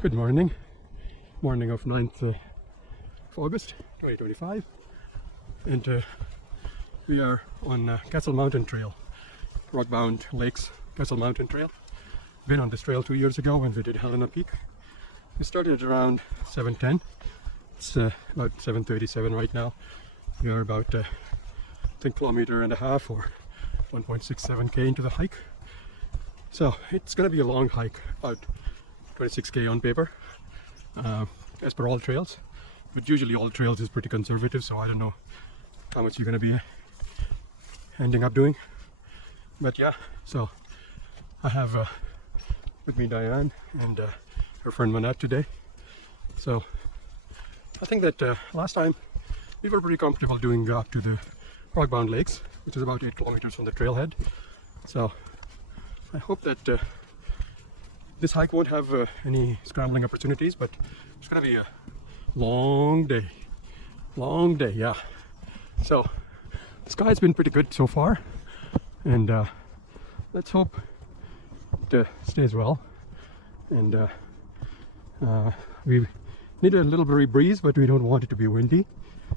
Good morning. Morning of 9th of August 2025, and we are on Castle Mountain Trail, Rockbound Lake's Castle Mountain Trail. Been on this trail 2 years ago when we did Helena Peak. We started at around 7:10. It's about 7:37 right now. We are about I think kilometer and a half or 1.67k into the hike. So it's gonna be a long hike, about 26k on paper, as per alltrails, but usually alltrails is pretty conservative, so I don't know how much you're going to be ending up doing. But yeah, so I have with me Diane and her friend Manat today. So I think that last time we were pretty comfortable doing up to the Rockbound Lakes, which is about 8 kilometers from the trailhead. So I hope that this hike won't have any scrambling opportunities, but it's gonna be a long day, yeah. So the sky's been pretty good so far, and let's hope it stays well. And we need a little bit of breeze, but we don't want it to be windy,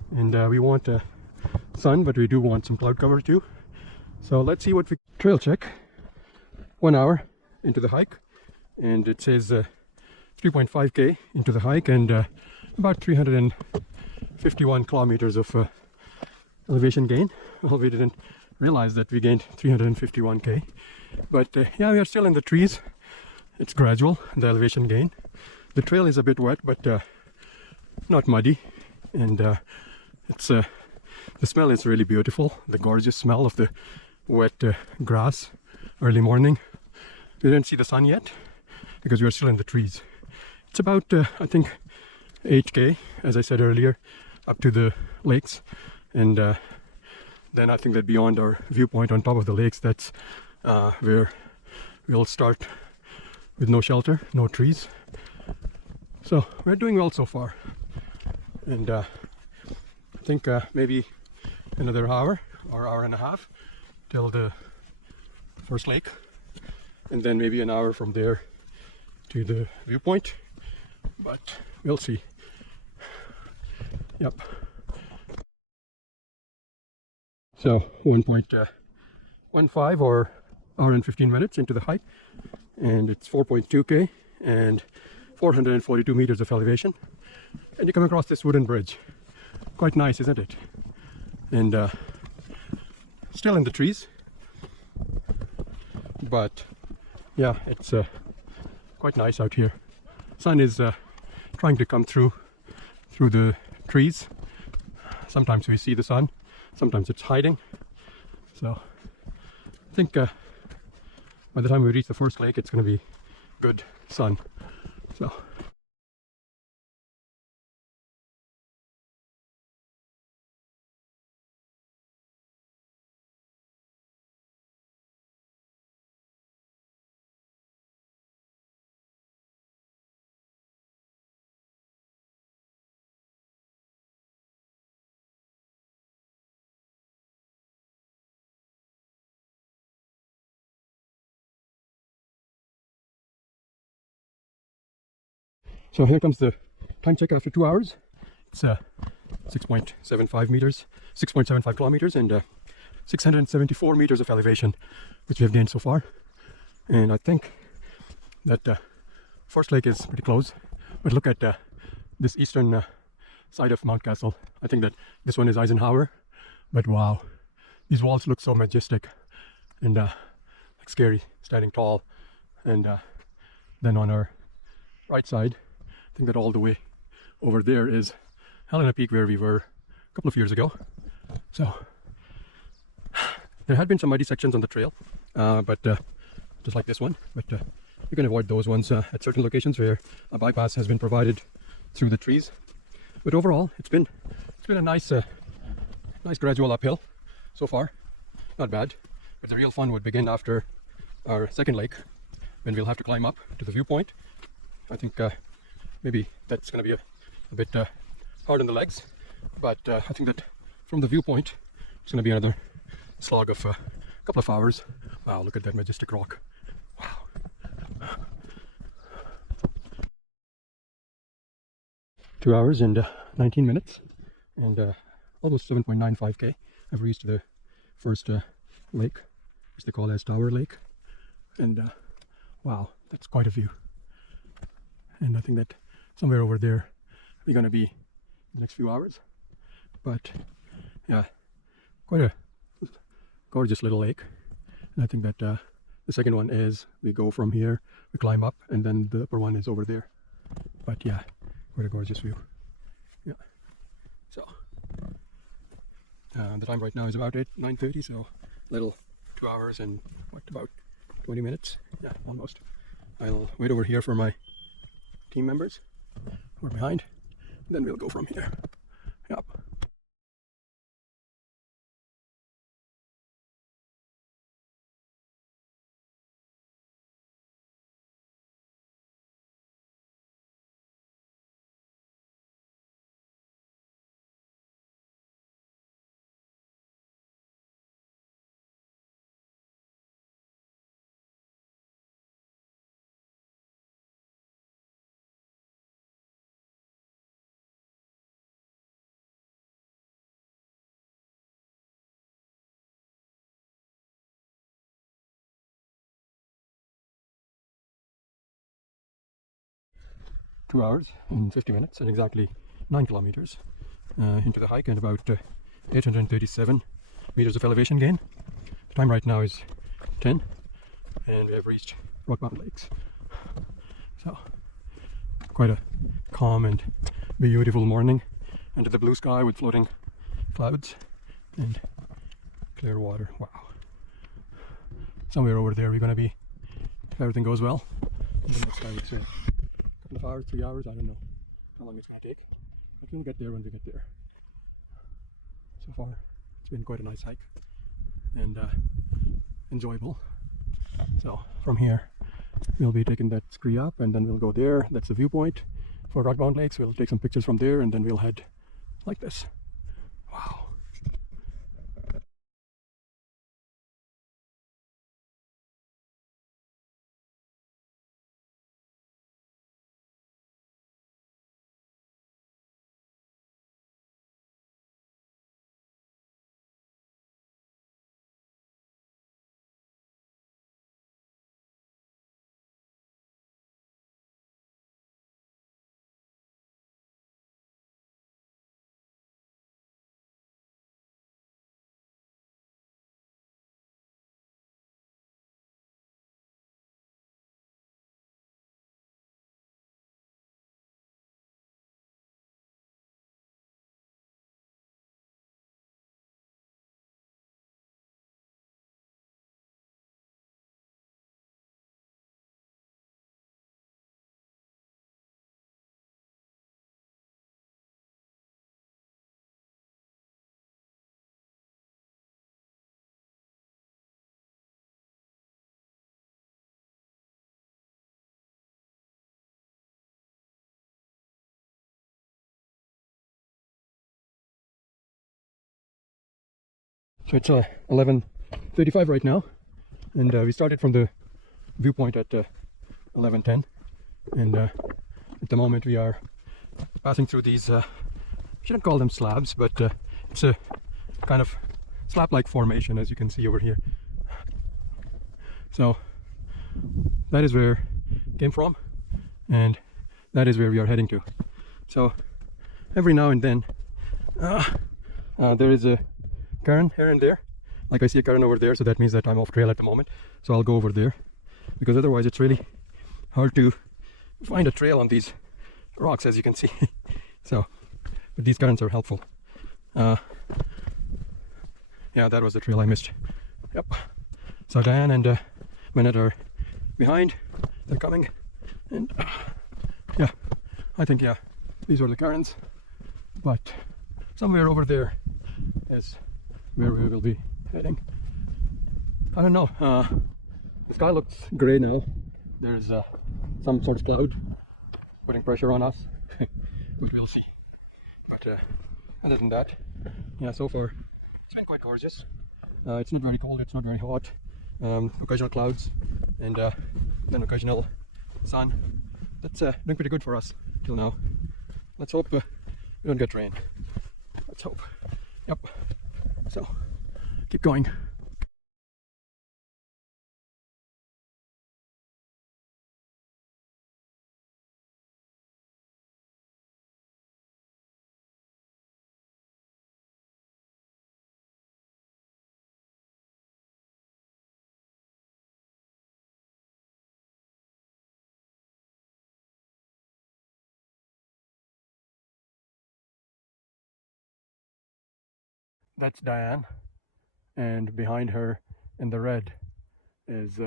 and we want sun, but we do want some cloud cover too. So let's see what we trail check. 1 hour into the hike, and it says 3.5k into the hike, and about 351 kilometers of elevation gain. Well, we didn't realize that we gained 351k, but yeah, we are still in the trees. It's gradual, the elevation gain. The trail is a bit wet, but not muddy, and it's the smell is really beautiful. The gorgeous smell of the wet grass early morning. We didn't see the sun yet because we are still in the trees. It's about I think 8k, as I said earlier, up to the lakes, and then I think that beyond our viewpoint on top of the lakes, that's where we'll start with no shelter, no trees. So we're doing well so far, and I think maybe another hour or hour and a half till the first lake, and then maybe an hour from there to the viewpoint, but we'll see. Yep. So 1.15 or hour and 15 minutes into the hike, and it's 4.2k and 442 meters of elevation, and you come across this wooden bridge. Quite nice, isn't it? And still in the trees, but yeah, it's quite nice out here. Sun is trying to come through the trees. Sometimes we see the sun, sometimes it's hiding. So I think by the time we reach the first lake, it's going to be good sun. So So here comes the time check after 2 hours. It's 6.75 meters, 6.75 kilometers, and 674 meters of elevation, which we have gained so far. And I think that first lake is pretty close, but look at this eastern side of Mount Castle. I think that this one is Eisenhower, but wow, these walls look so majestic and like scary, standing tall. And then on our right side, I think that all the way over there is Helena Peak, where we were a couple of years ago. So there had been some muddy sections on the trail, but just like this one, but you can avoid those ones at certain locations where a bypass has been provided through the trees. But overall, it's been a nice gradual uphill so far. Not bad, but the real fun would begin after our second lake, when we'll have to climb up to the viewpoint. I think maybe that's going to be a bit hard on the legs, but I think that from the viewpoint it's going to be another slog of a couple of hours. Wow, look at that majestic rock. 2 hours and 19 minutes and almost 7.95k. I've reached the first lake, which they call Eisenhower Lake, and wow, that's quite a view. And I think that somewhere over there we're going to be the next few hours. But yeah, quite a gorgeous little lake. And I think that the second one is we go from here, we climb up, and then the upper one is over there. But yeah, quite a gorgeous view. Yeah. So the time right now is about 9:30, so little 2 hours and what, about 20 minutes? Yeah, almost. I'll wait over here for my team members who are behind, and then we'll go from here. Yep. Two hours and 50 minutes and exactly 9 kilometers into the hike and about 837 meters of elevation gain. The time right now is 10 and we have reached Rockbound Lakes. So quite a calm and beautiful morning under the blue sky with floating clouds and clear water. Wow. Somewhere over there we're going to be, if everything goes well, in the next, I would say, of hours, 3 hours, I don't know how long it's going to take, but we'll get there when we get there. So far it's been quite a nice hike and enjoyable. So from here we'll be taking that scree up and then we'll go there. That's the viewpoint for Rockbound Lakes. We'll take some pictures from there and then we'll head like this. Wow. So it's 11:35 right now, and we started from the viewpoint at 11:10, and at the moment we are passing through these, I shouldn't call them slabs, but it's a kind of slab-like formation, as you can see over here. So that is where it came from, and that is where we are heading to. So every now and then there is a cairn here and there. Like I see a cairn over there, so that means that I'm off trail at the moment. So I'll go over there, because otherwise it's really hard to find a trail on these rocks, as you can see. So, but these cairns are helpful. Yeah, that was the trail I missed. Yep. So Diane and Manette are behind. They're coming, and yeah, I think, yeah, these are the cairns. But somewhere over there is where we will be heading. I don't know, the sky looks grey now. There's some sort of cloud putting pressure on us, but we'll see. But other than that, yeah, so far it's been quite gorgeous. It's not very cold, it's not very hot, occasional clouds and then occasional sun. That's doing pretty good for us till now. let's hope we don't get rain. Let's hope. Yep. So keep going. That's Diane, and behind her in the red is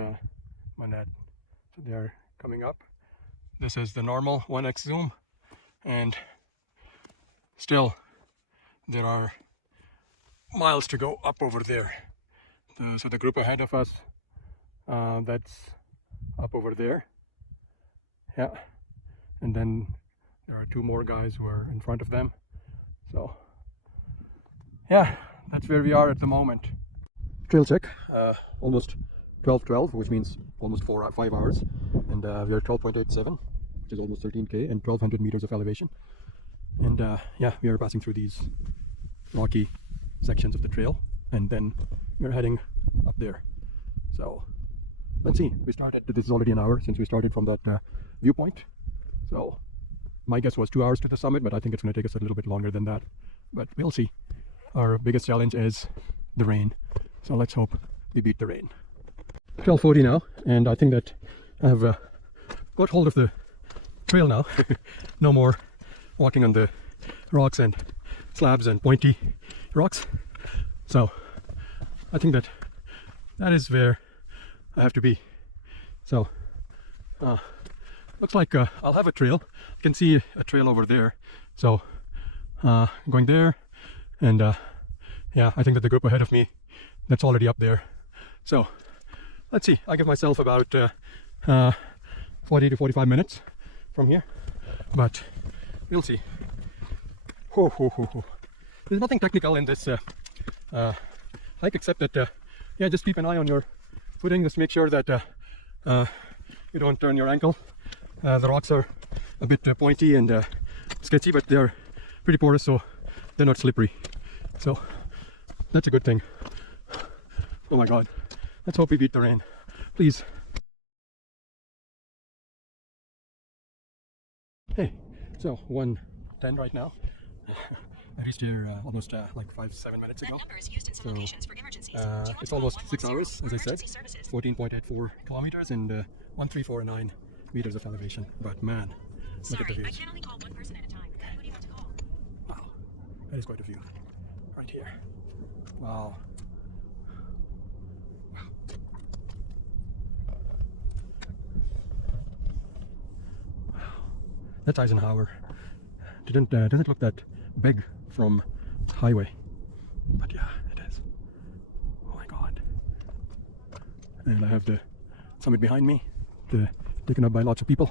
Manette. So they're coming up. This is the normal 1x zoom, and still there are miles to go up over there. So the group ahead of us, that's up over there. Yeah, and then there are 2 more guys who are in front of them. So yeah, that's where we are at the moment. Trail check, almost 12:12, which means almost 5 hours, and we are 12.87, which is almost 13k and 1200 meters of elevation. And yeah, we are passing through these rocky sections of the trail, and then we're heading up there. So let's see. We started, this is already an hour since we started from that viewpoint. So my guess was 2 hours to the summit, but I think it's going to take us a little bit longer than that. But we'll see. Our biggest challenge is the rain. So let's hope we beat the rain. 12:40 now, and I think that I have got hold of the trail now. No more walking on the rocks and slabs and pointy rocks. So I think that that is where I have to be. So looks like I'll have a trail. You can see a trail over there. So going there, and yeah, I think that the group ahead of me, that's already up there. So let's see, I'll give myself about 40 to 45 minutes from here, but we'll see. There's nothing technical in this hike, except that yeah, just keep an eye on your footing. Just make sure that you don't turn your ankle. The rocks are a bit pointy and sketchy, but they're pretty porous, so they're not slippery. So that's a good thing. Oh my god, let's hope we beat the rain, please. Hey, so 1:10 right now. I reached here almost like 5-7 minutes ago. So it's almost 6 hours, as I said. 14.84 kilometers and 1349 meters of elevation. But man, look at the views. Wow, that is quite a view right here. Wow. That's Eisenhower. Doesn't look that big from the highway, but yeah, it is. Oh my god. And I have the summit behind me, taken up by lots of people.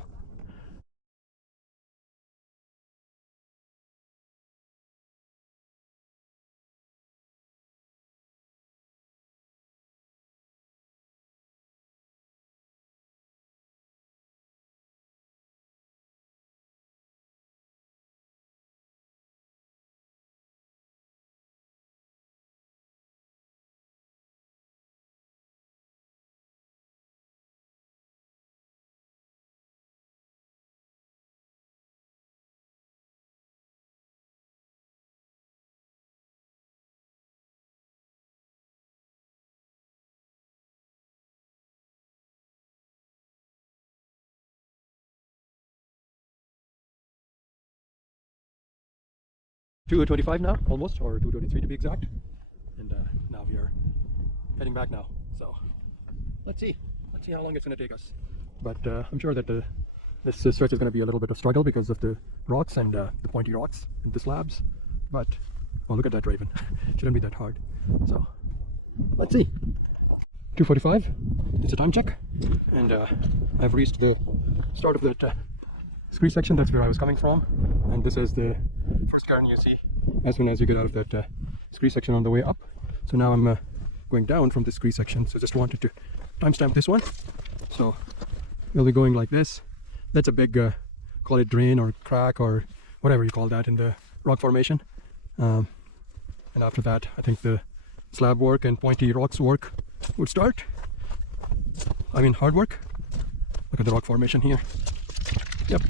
.25 now, almost, or 2:23 to be exact. And now we are heading back now. So let's see how long it's going to take us. But I'm sure that this stretch is going to be a little bit of struggle because of the rocks and the pointy rocks and the slabs. But oh, look at that raven. Shouldn't be that hard. So let's see. 2:45. It's a time check, and I've reached the start of that scree section. That's where I was coming from, and this is the first cairn you see as soon as you get out of that scree section on the way up. So now I'm going down from the scree section, so just wanted to timestamp this one. So we'll be going like this. That's a big call it drain or crack or whatever you call that in the rock formation. And after that, I think the slab work and pointy rocks work would start. I mean, hard work. Look at the rock formation here. Yep.